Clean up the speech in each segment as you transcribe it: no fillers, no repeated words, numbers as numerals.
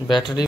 Battery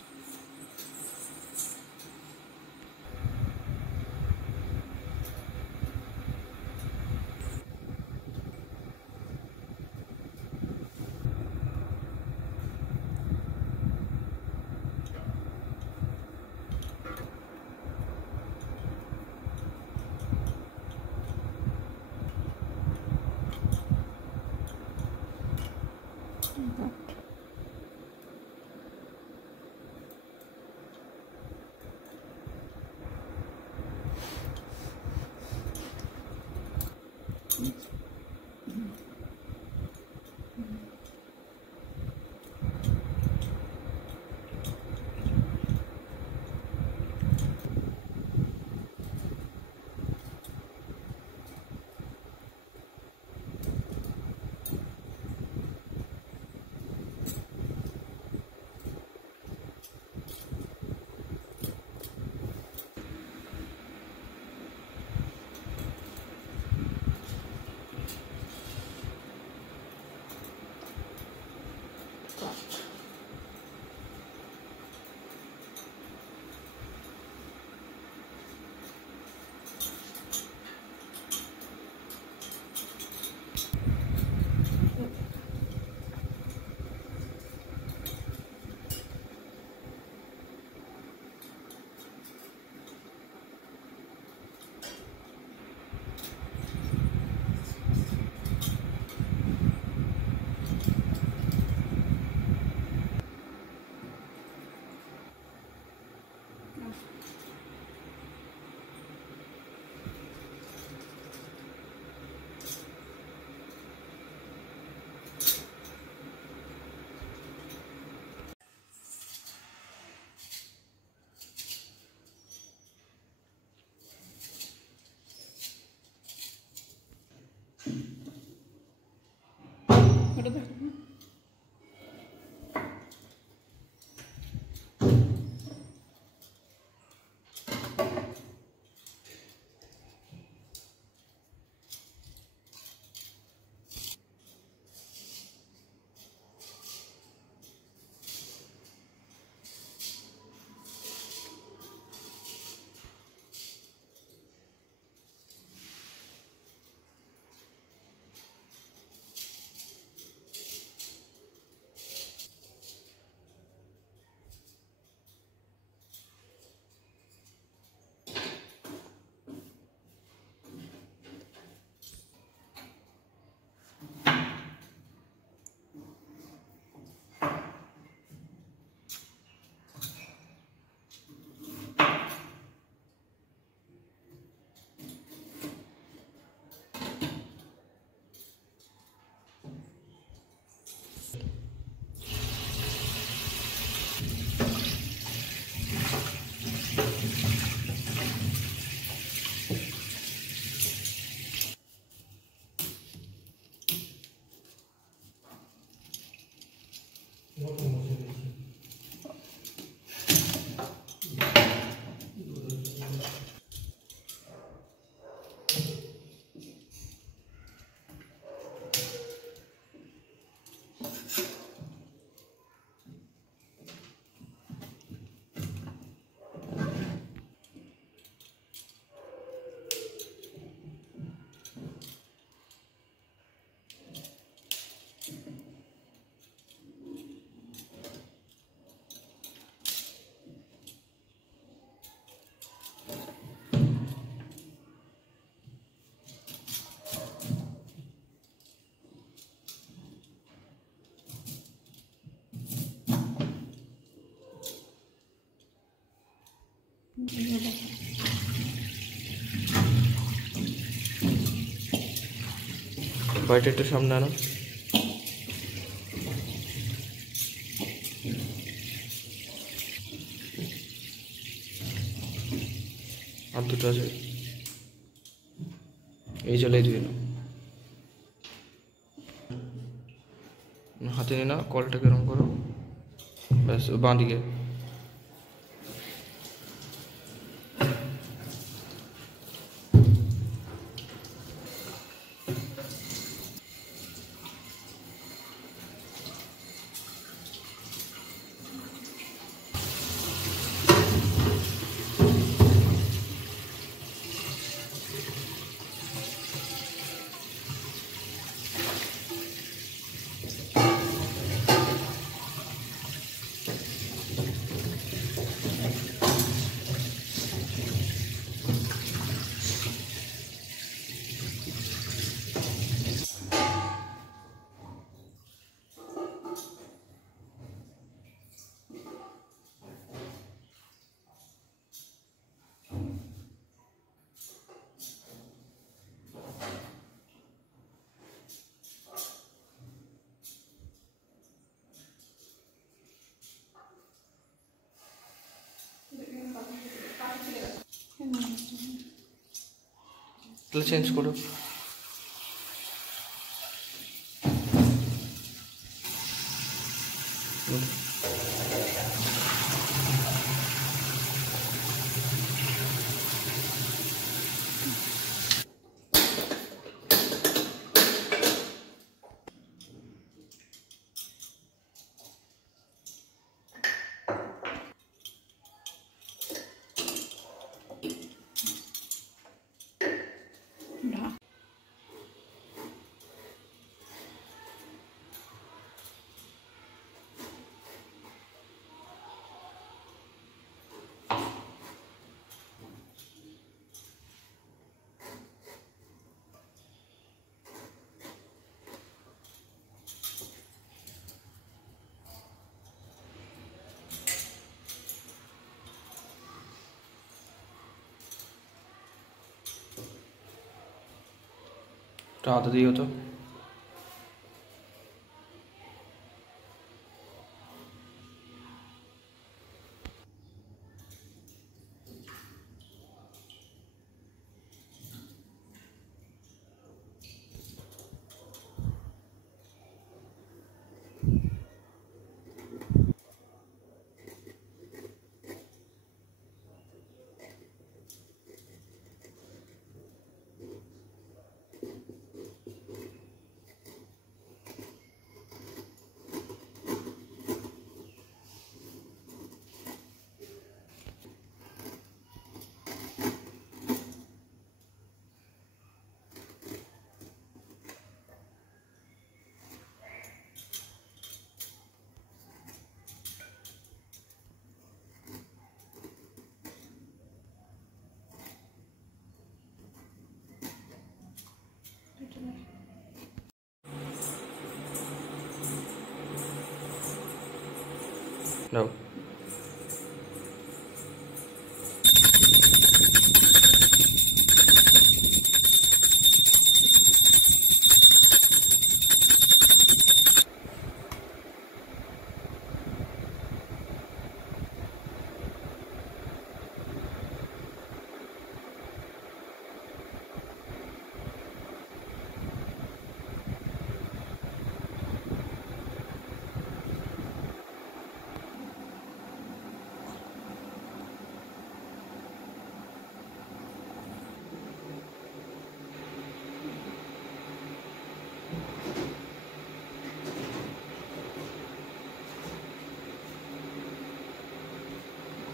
বাইরে একটু সামনে আনো। আর দুটো আছে, এই চলে এই দুই হাতে নিয়ে না, কলটাকে রং করো, ব্যাস বাঁ দিকে। তাহলে চেঞ্জ করো। আদা দিও তো। No.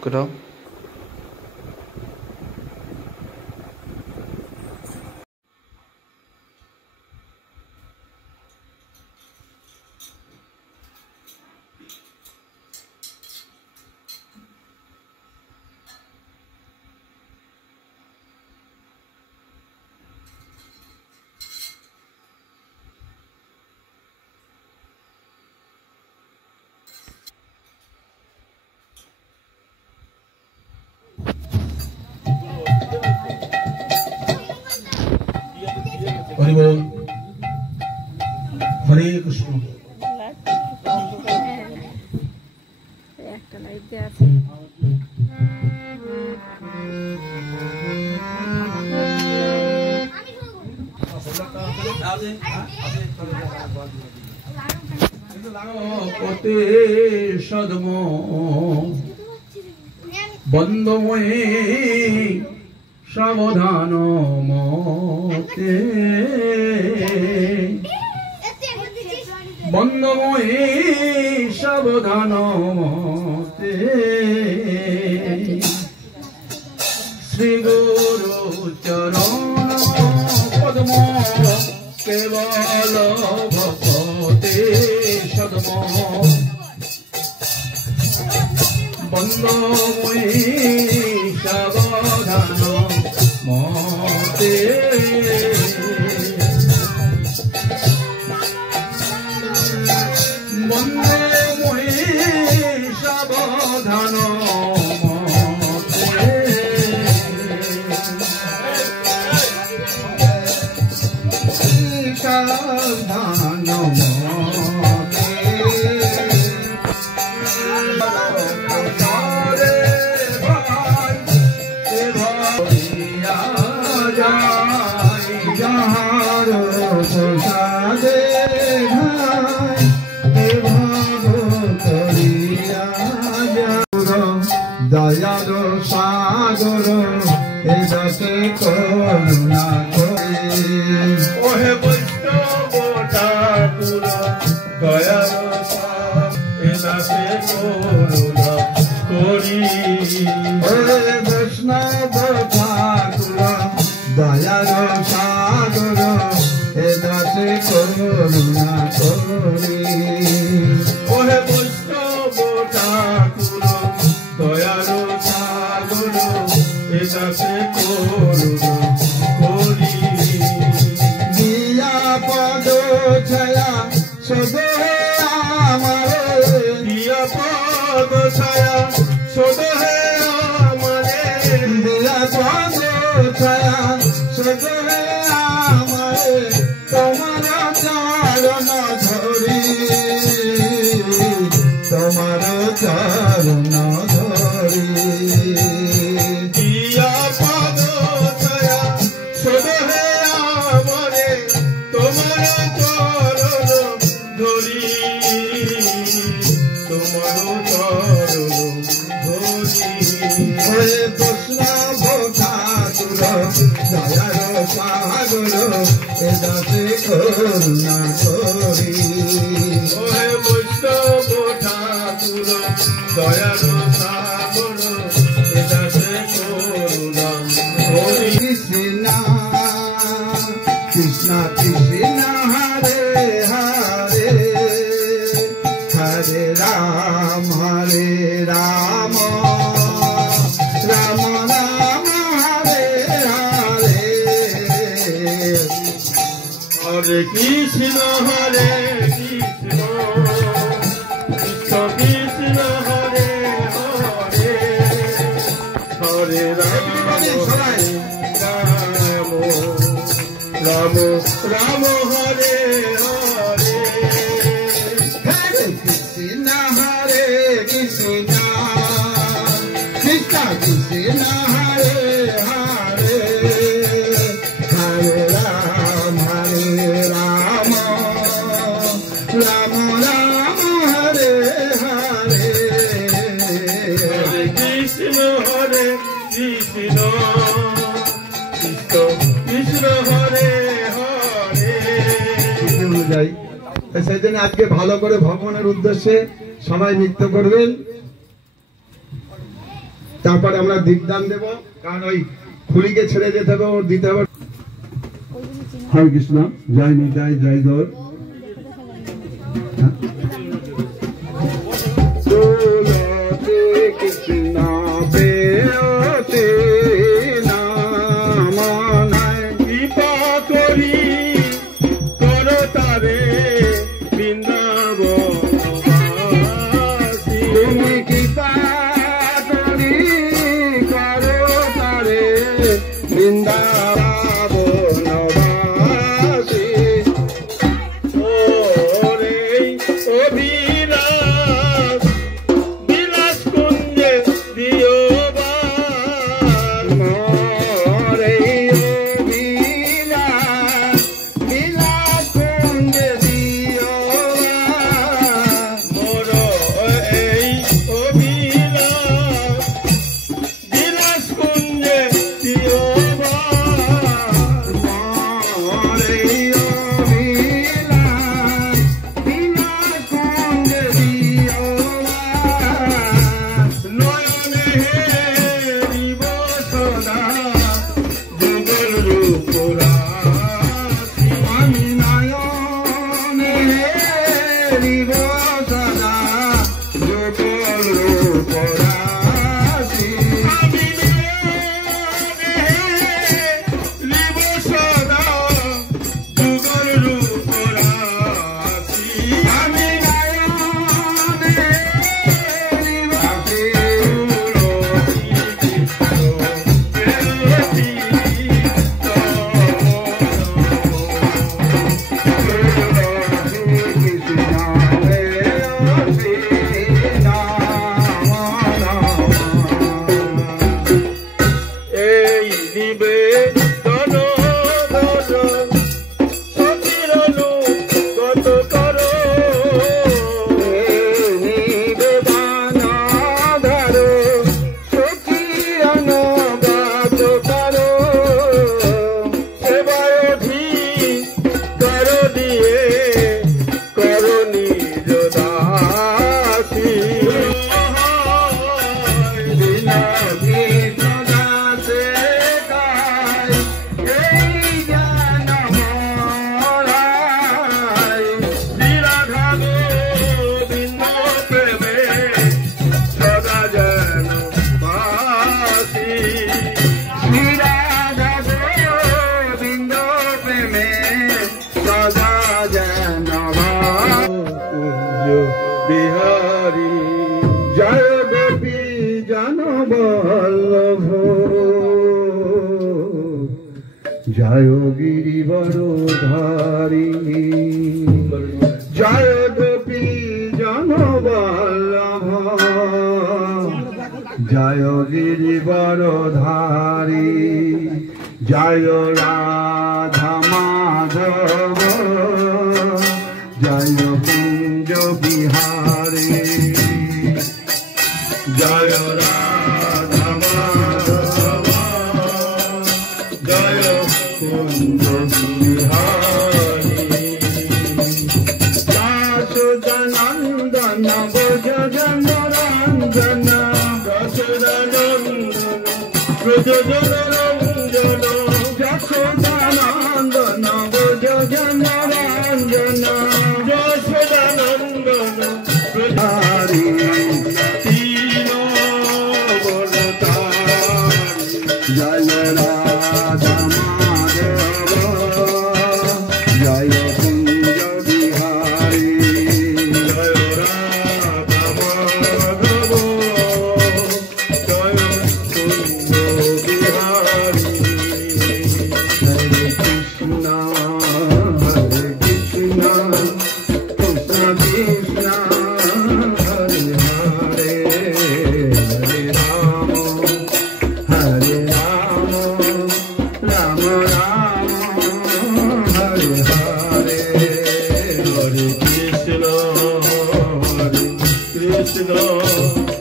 Genau. হরি বল। হরে কৃষ্ণ। একটা লাইট দেওয়া আছে। পতে সদম বন্ধময়ে সাবধান মতে বন্ধময়ে সাবধান মতে শ্রী গুরু চরণ পদ্ম কেবল ভক্তে সদম বন্ধময়ে সাবধান মতে বন্ধময়ে সাবধান মতে সাবধান দয়াল সাগর এ দাসে করুণা করে ওহে বৈষ্ণব ঠাকুর দয়াল এ দাসে করুণা করি ওহে বৈষ্ণব ঠাকুর দয়াল সাগর এ দাসে করুণা করি ওহে বৈষ্ণব ঠাকুর দয়ালু সাগর এ দাসে করুণা করি দিয়া পদ ছায়া সদে আমারে দিয়া পদ ছায়া সদে আমারে দিয়া পদ ছায়া সদে আমারে তোমার চরণ ধরি তোমার চরণ ধরি দিয়া পদ ছায়া সদে আমারে তোমার চরণ ধরি তোমার চরণ ধরি হরে বৈষ্ণব ঠাকুর দয়াল সাগর এ দাসে করুণা করি হরে বৈষ্ণব ঠাকুর দয়াল সাগর এ দাসে করুণা করি কৃষ্ণ কৃষ্ণ কৃষ্ণ হরে হরে হরে রাম রাম রাম হরে হরে হরে কৃষ্ণ হরে কৃষ্ণ কৃষ্ণ কৃষ্ণ হরে হরে হরে রাম রাম রাম হরে হরে হরে কৃষ্ণ হরে কৃষ্ণ কৃষ্ণ কৃষ্ণ হরে হরে হরে রাম রাম রাম হরে হরে হরে কৃষ্ণ হরে কৃষ্ণ কৃষ্ণ হরে হরে অনুযায়ী সেই জন্য আজকে ভালো করে ভগবানের উদ্দেশ্যে সবাই নৃত্য করবেন তারপরে আমরা দীপদান দেব কারণ ওই খুলিকে ছেড়ে যেতে হবে ওর দিতে হবে হরে কৃষ্ণ জয় নিতাই জয় গৌর কৃষ্ণ বেতে বৃন্দাবনবাসী ও গরুধারী জয় গোপী জনবল্লভ জয় গিরিবরধারী জয় রাধা মাধব জয় কুঞ্জ বিহারী জয় রাধা মাধব জয় কুঞ্জ বিহারী যশোদানন্দন ব্রজজনরঞ্জন যশোদানন্দন ব্রজজনরঞ্জন যশোদানন্দন ব্রজজনরঞ্জন যশোদানন্দন ব্রজহারি তিন বরদারি জয় রাধা মাধব জয় কুঞ্জ বিহারী জয় রাধা মাধব জয় কুঞ্জ বিহারী হরে কৃষ্ণ কৃষ্ণ কৃষ্ণ হরে হরে হরে রাম রাম রাম হরে হরে হরে কৃষ্ণ কৃষ্ণ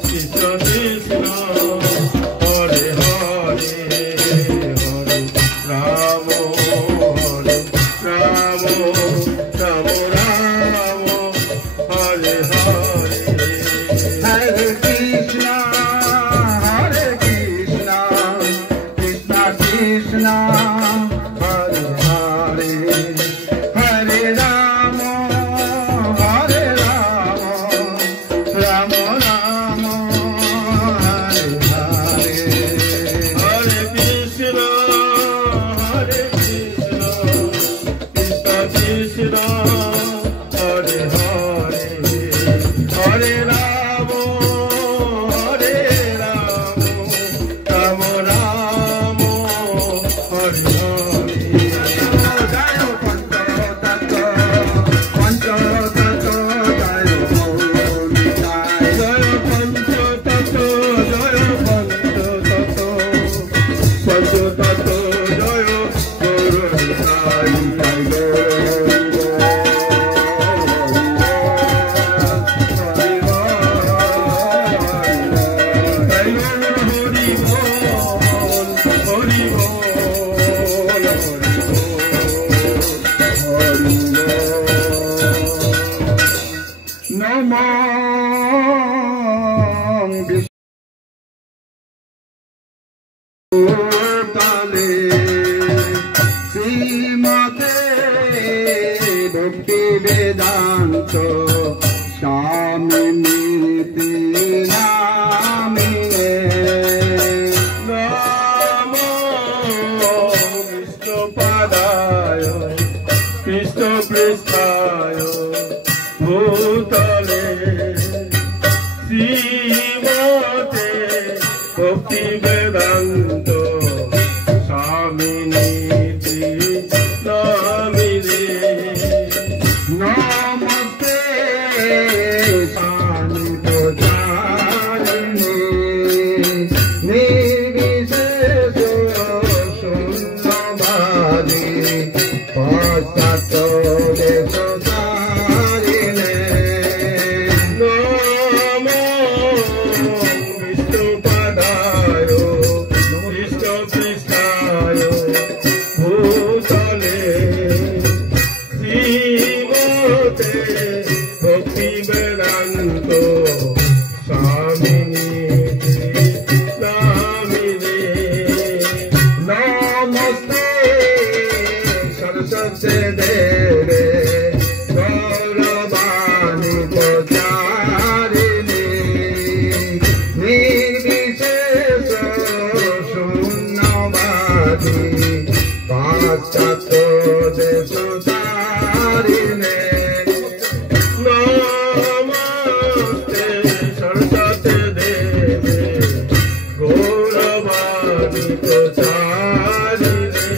কৃষ্ণ কৃষ্ণ হরে হরে হরে রাম রাম রাম রাম হরে হরে হরে কৃষ্ণ কৃষ্ণ কৃষ্ণ হরে হরে হরে রাম রাম রাম হরে হরে হরে কৃষ্ণ কৃষ্ণ কৃষ্ণ হরে হরে হরে রাম রাম রাম হরে হরে জয় পঞ্চতত্ত্ব পঞ্চতত্ত্ব জয় গৌরনিতাই জয় পঞ্চতত্ত্ব জয় পঞ্চতত্ত্ব পঞ্চতত্ত্ব জয় গৌরনিতাই নমঃ বিষ্ণুতালে শ্রীমতে ভক্তি বেদান্ত স্বামিনীতি নামিনে নমো বিষ্ণুপাদায় কৃষ্ণপৃষ্ঠায় ভূতলে শ্রীমতে ভক্তি বেদান্ত স্বামিনীতি নামিনে নমস্তে শান্তিদায়িনে নির্বিশেষ শূন্যবাদী পশ্চাৎ দেশতারিণে নমো বিষ্ণুপাদায় কৃষ্ণপৃষ্ঠায় ভূতলে শ্রীমতে ভক্তি বেদান্ত স্বামিনীতি নামিনে নমস্তে সরস্বতী দেবে গৌরবাণী প্রচারিণী নির্বিশেষ শূন্যবাদী পাশ্চাত্য দেশতারিণে নমস্তে সরস্বতী দেবে গৌরবাণী প্রচারিণী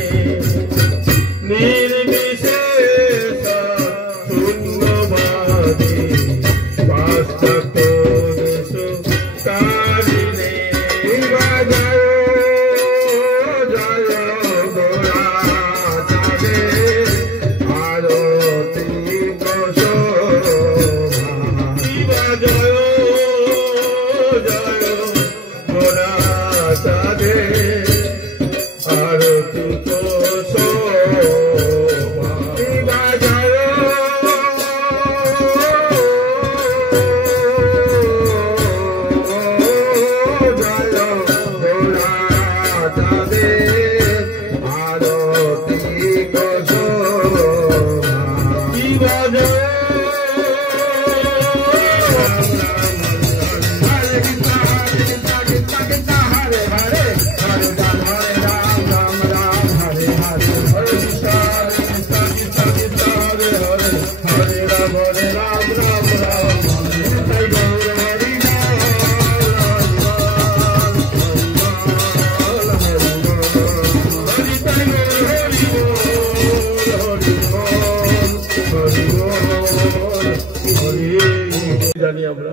জানি আমরা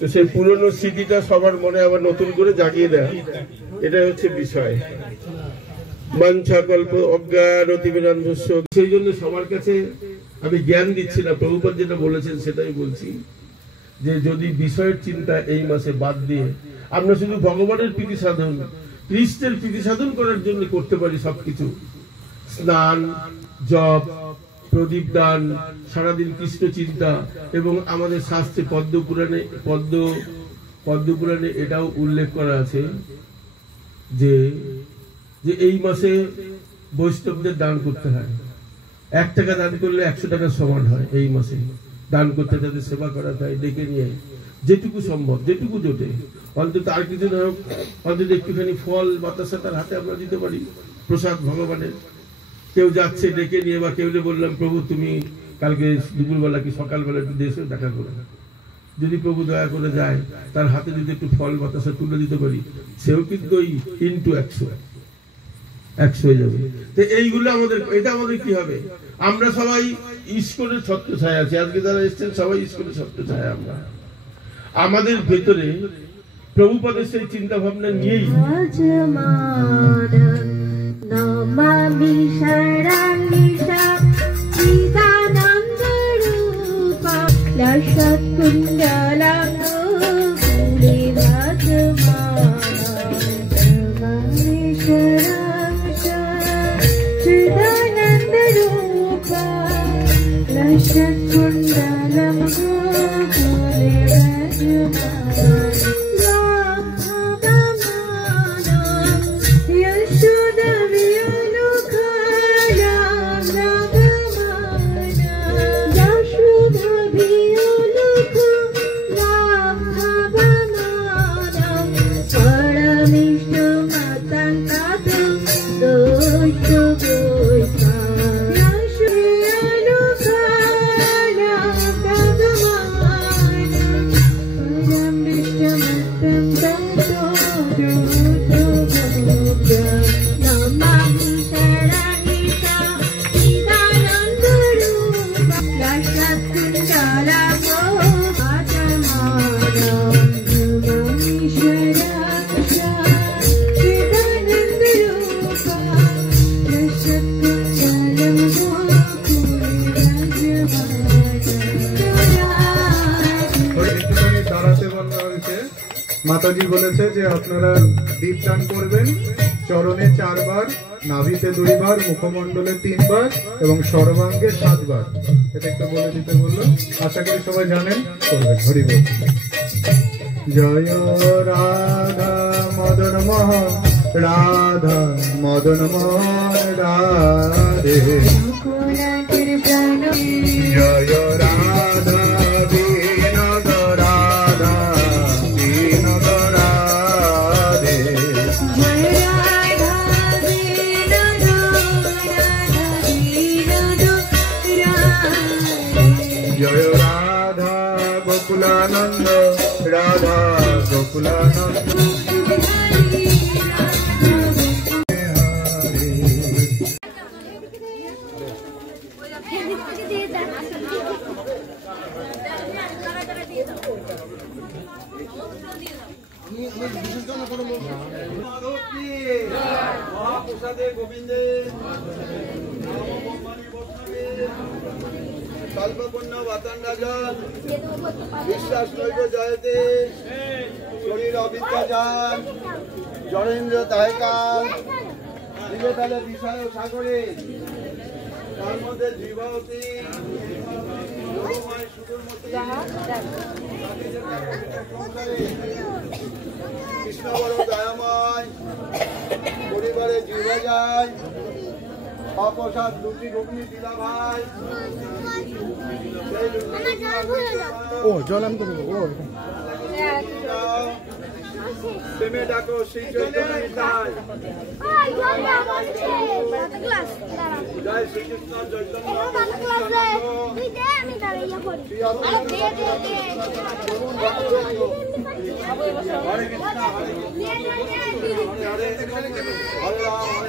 তো সেই পুরনো স্মৃতিটা সবার মনে আবার নতুন করে জাগিয়ে দেয়, এটাই হচ্ছে বিষয়। বাঞ্ছা কল্প অজ্ঞানতিবিরান্ধস্য, সেই জন্য সবার কাছে আমি জ্ঞান দিচ্ছি না, প্রভুপাদ যেটা বলেছেন সেটাই বলছি, যে যদি বিষয়ের চিন্তা এই মাসে বাদ দিয়ে আমরা শুধু ভগবানের প্রীতি সাধন, কৃষ্ণের প্রীতি সাধন করার জন্য করতে পারি সবকিছু, স্নান, জপ, প্রদীপ দান, সারাদিন কৃষ্ণ চিন্তা, এবং আমাদের শাস্ত্রে পদ্মপুরাণে এটাও উল্লেখ করা আছে যে এই মাসে বৈষ্ণবদের দান করতে হয়, 1 টাকা দান করলে 100 টাকার সমান হয়। এই মাসে দান করতে, তাদের সেবা করা হয়, ডেকে নিয়ে যেটুকু সম্ভব, যেটুকু জোটে, অন্তত আর কিছু না হোক, অন্তত একটুখানি ফল বাতাসা তার হাতে আমরা দিতে পারি, প্রসাদ ভগবানের। কেউ যাচ্ছে ডেকে নিয়ে, বা কেউ বললাম প্রভু তুমি কালকে দুপুরবেলা কি সকালবেলা একটু দেশে দেখা করে, যদি প্রভু দয়া করে যায়, তার হাতে যদি একটু ফল বাতাসা তুলে দিতে পারি, সেও কিন্তু ওই ইনটু 100 হয়ে যাবে। তো এইগুলো আমাদের, এটা আমাদের কি হবে, আমরা সবাই ইস্কনের ছত্র ছায়া আছি, আজকে যারা এসছেন সবাই ইস্কনের ছত্র ছায়া। আমরা আমাদের ভেতরে প্রভুপাদের সেই চিন্তা ভাবনা নিয়েই মাতাজি বলেছে যে আপনারা দীপদান করবেন, চরণে 4 বার, নাভিতে 2 বার, মুখমণ্ডলে 3 বার এবং সর্বাঙ্গে 7 বার। এটা একটু বলে দিতে বললো, আশা করি সবাই জানেন, করবেন। হরি বল। জয় রাধা মদন মোহন, রাধা মদন মোহন রাধে, জয় রাধা বিনোদ রাধা বিনোদ রাধে, জয় রাধা গোকুলানন্দ রাধা গোকুলানন্দ। মহাপ্রসাদে গোবিন্দে স্বল্পপুণ্য বাতান রাজন বিশ্বাস নৈব জয়তে শরীর অবিদ্যাজান জড়েন্দ্র তাহেকাল দিগতালে বিষয় সাগরে তার মধ্যে জীবতী কৃষ্ণ বড় দয়াময়, পরিবারে জীবা যায়, অপ্রসাদ দুটি ঘুগনি দিলা ভাই, ও জল আনতে দেবো ও প্রেমে ডাকো শ্রী চৈতন্য নিতাই জয় শ্রীকৃষ্ণ চৈতন্য হরে কৃষ্ণ হরে হরে হরে রাম হরে